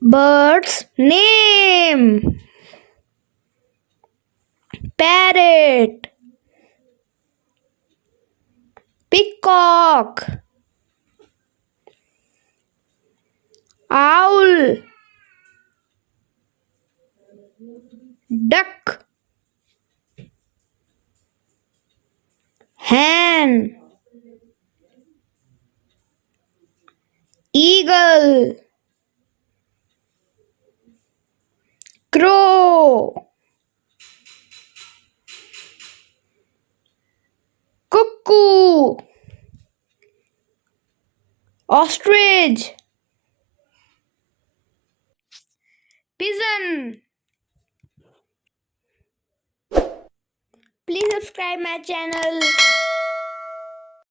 Bird's name: parrot, peacock, owl, duck, hen, eagle, crow, cuckoo, ostrich, pigeon. Please subscribe my channel.